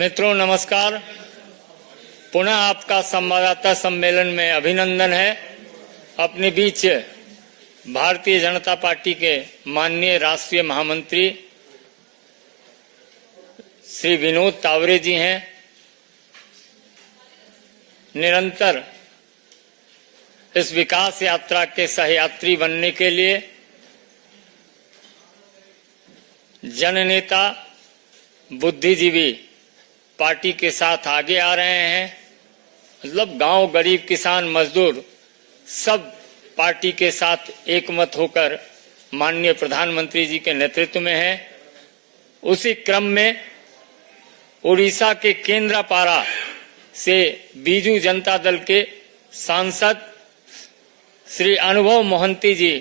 मित्रों नमस्कार। पुनः आपका संवाददाता सम्मेलन में अभिनंदन है। अपने बीच भारतीय जनता पार्टी के माननीय राष्ट्रीय महामंत्री श्री विनोद तावरे जी हैं। निरंतर इस विकास यात्रा के सहयात्री बनने के लिए जननेता बुद्धिजीवी पार्टी के साथ आगे आ रहे हैं। मतलब गांव, गरीब, किसान, मजदूर सब पार्टी के साथ एकमत होकर माननीय प्रधानमंत्री जी के नेतृत्व में है। उसी क्रम में उड़ीसा के केंद्रापाड़ा से बीजू जनता दल के सांसद श्री अनुभव मोहंती जी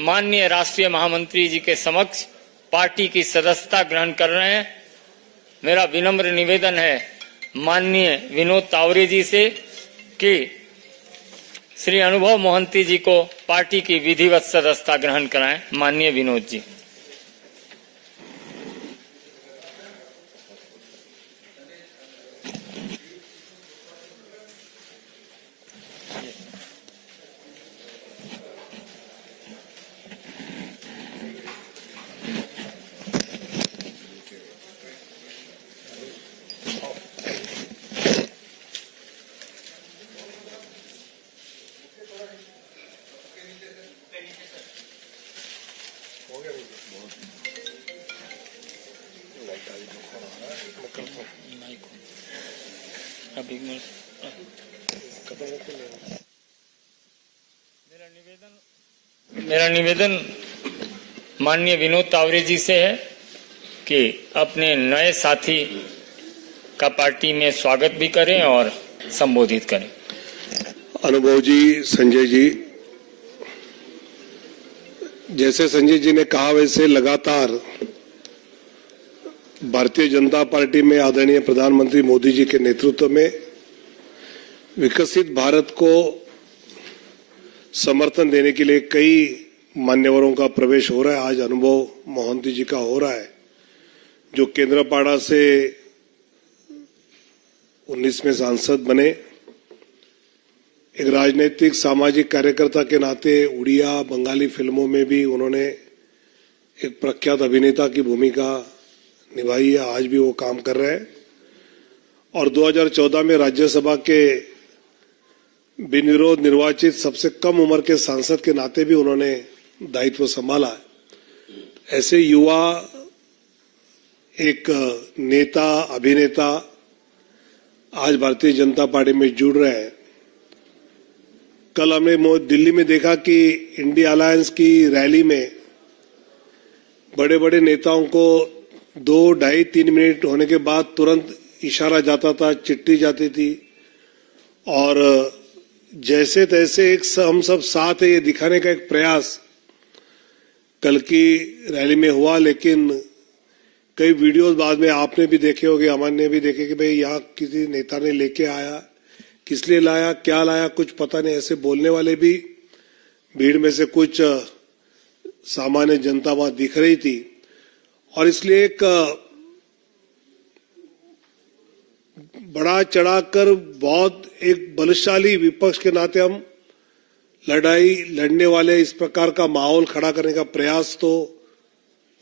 माननीय राष्ट्रीय महामंत्री जी के समक्ष पार्टी की सदस्यता ग्रहण कर रहे हैं। मेरा विनम्र निवेदन है माननीय विनोद तावरे जी से कि श्री अनुभव मोहंती जी को पार्टी की विधिवत सदस्यता ग्रहण कराएं। माननीय विनोद जी। मेरा निवेदन माननीय विनोद तावरे जी से है कि अपने नए साथी का पार्टी में स्वागत भी करें और संबोधित करें। अनुभव जी, संजय जी, जैसे संजय जी ने कहा वैसे लगातार भारतीय जनता पार्टी में आदरणीय प्रधानमंत्री मोदी जी के नेतृत्व में विकसित भारत को समर्थन देने के लिए कई मान्यवरों का प्रवेश हो रहा है। आज अनुभव मोहंती जी का हो रहा है, जो केंद्रापाड़ा से 19वें सांसद बने। एक राजनीतिक सामाजिक कार्यकर्ता के नाते उड़िया बंगाली फिल्मों में भी उन्होंने एक प्रख्यात अभिनेता की भूमिका निभाई है। आज भी वो काम कर रहे हैं और 2014 में राज्यसभा के बिन विरोध निर्वाचित सबसे कम उम्र के सांसद के नाते भी उन्होंने दायित्व संभाला। ऐसे युवा एक नेता, अभिनेता आज भारतीय जनता पार्टी में जुड़ रहे हैं। कल हमने दिल्ली में देखा कि इंडिया अलायंस की रैली में बड़े बड़े नेताओं को 2, 2.5, 3 मिनट होने के बाद तुरंत इशारा जाता था, चिट्ठी जाती थी और जैसे तैसे एक हम सब साथ है ये दिखाने का एक प्रयास कल की रैली में हुआ। लेकिन कई वीडियोस बाद में आपने भी देखे होंगे, अमन ने भी देखे कि भाई यहाँ किसी नेता ने लेके आया, किस लिए लाया, क्या लाया, कुछ पता नहीं, ऐसे बोलने वाले भी भीड़ में से कुछ सामान्य जनता वहां दिख रही थी। और इसलिए एक बड़ा चढ़ाकर बहुत एक बलशाली विपक्ष के नाते हम लड़ाई लड़ने वाले इस प्रकार का माहौल खड़ा करने का प्रयास तो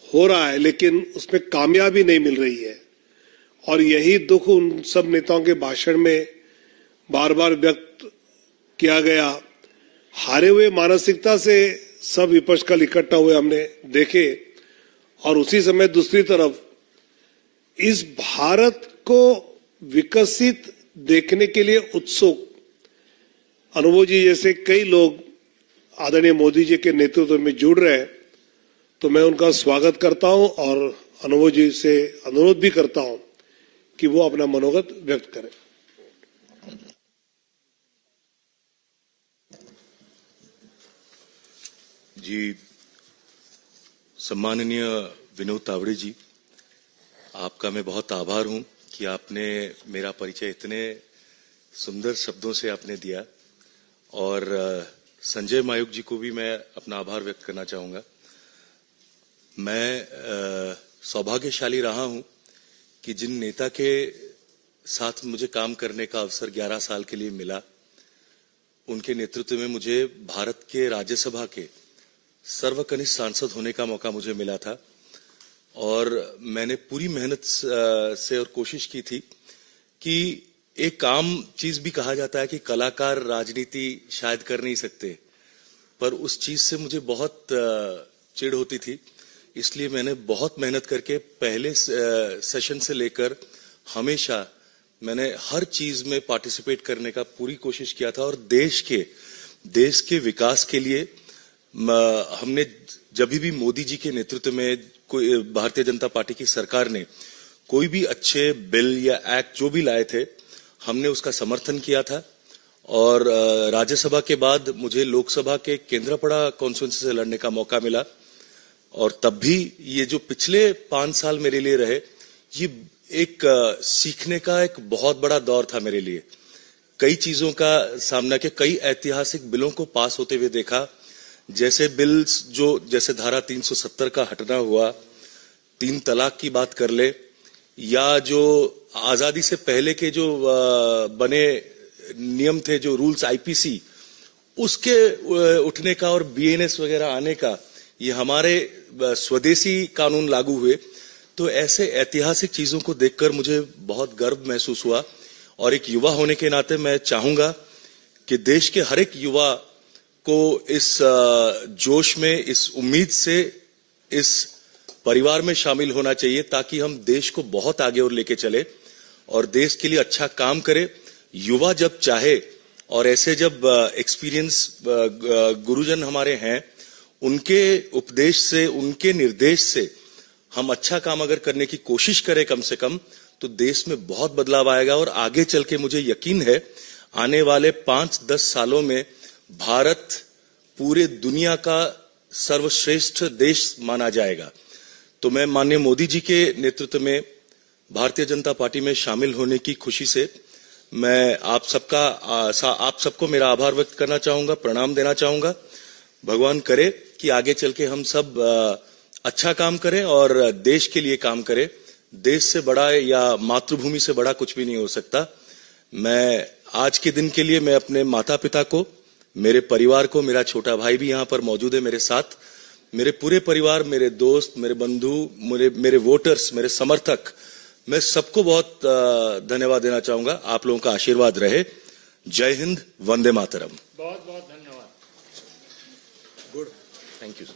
हो रहा है, लेकिन उसमें कामयाबी नहीं मिल रही है। और यही दुख उन सब नेताओं के भाषण में बार बार व्यक्त किया गया। हारे हुए मानसिकता से सब विपक्ष कल इकट्ठा हुए हमने देखे और उसी समय दूसरी तरफ इस भारत को विकसित देखने के लिए उत्सुक अनुभव जी जैसे कई लोग आदरणीय मोदी जी के नेतृत्व में जुड़ रहे हैं, तो मैं उनका स्वागत करता हूं और अनुभव जी से अनुरोध भी करता हूं कि वो अपना मनोगत व्यक्त करें। जी, सम्माननीय विनोद तावड़े जी, आपका मैं बहुत आभार हूं कि आपने मेरा परिचय इतने सुंदर शब्दों से आपने दिया। और संजय मायूख जी को भी मैं अपना आभार व्यक्त करना चाहूंगा। मैं सौभाग्यशाली रहा हूं कि जिन नेता के साथ मुझे काम करने का अवसर 11 साल के लिए मिला। उनके नेतृत्व में मुझे भारत के राज्यसभा के सर्वकनिष्ठ सांसद होने का मौका मुझे मिला था और मैंने पूरी मेहनत से और कोशिश की थी कि एक आम चीज भी कहा जाता है कि कलाकार राजनीति शायद कर नहीं सकते, पर उस चीज से मुझे बहुत चिढ़ होती थी। इसलिए मैंने बहुत मेहनत करके पहले सेशन से लेकर हमेशा मैंने हर चीज में पार्टिसिपेट करने का पूरी कोशिश किया था और देश के विकास के लिए हमने जब भी मोदी जी के नेतृत्व में कोई भारतीय जनता पार्टी की सरकार ने कोई भी अच्छे बिल या एक्ट जो भी लाए थे, हमने उसका समर्थन किया था। और राज्यसभा के बाद मुझे लोकसभा के केंद्रापड़ा कॉन्स्टिट्यूंसी से लड़ने का मौका मिला और तब भी ये जो पिछले 5 साल मेरे लिए रहे, ये एक सीखने का एक बहुत बड़ा दौर था मेरे लिए। कई चीजों का सामना किया, कई ऐतिहासिक बिलों को पास होते हुए देखा, जैसे बिल्स जैसे धारा 370 का हटना हुआ, 3 तलाक की बात कर ले, या जो आजादी से पहले के जो बने नियम थे, जो रूल्स आईपीसी, उसके उठने का और बीएनएस वगैरह आने का, ये हमारे स्वदेशी कानून लागू हुए। तो ऐसे ऐतिहासिक चीजों को देखकर मुझे बहुत गर्व महसूस हुआ और एक युवा होने के नाते मैं चाहूंगा कि देश के हर एक युवा को इस जोश में, इस उम्मीद से इस परिवार में शामिल होना चाहिए ताकि हम देश को बहुत आगे और लेके चले और देश के लिए अच्छा काम करे। युवा जब चाहे और ऐसे जब एक्सपीरियंस गुरुजन हमारे हैं, उनके उपदेश से, उनके निर्देश से हम अच्छा काम अगर करने की कोशिश करें कम से कम, तो देश में बहुत बदलाव आएगा और आगे चल के मुझे यकीन है आने वाले 5-10 सालों में भारत पूरे दुनिया का सर्वश्रेष्ठ देश माना जाएगा। तो मैं माननीय मोदी जी के नेतृत्व में भारतीय जनता पार्टी में शामिल होने की खुशी से मैं आप सबको मेरा आभार व्यक्त करना चाहूंगा, प्रणाम देना चाहूंगा। भगवान करे कि आगे चल के हम सब अच्छा काम करें और देश के लिए काम करें। देश से बड़ा या मातृभूमि से बड़ा कुछ भी नहीं हो सकता। मैं आज के दिन के लिए मैं अपने माता पिता को, मेरे परिवार को, मेरा छोटा भाई भी यहाँ पर मौजूद है मेरे साथ, मेरे पूरे परिवार, मेरे दोस्त, मेरे बंधु, मेरे वोटर्स, मेरे समर्थक, मैं सबको बहुत धन्यवाद देना चाहूंगा। आप लोगों का आशीर्वाद रहे। जय हिंद, वंदे मातरम। बहुत बहुत धन्यवाद। Good, thank you.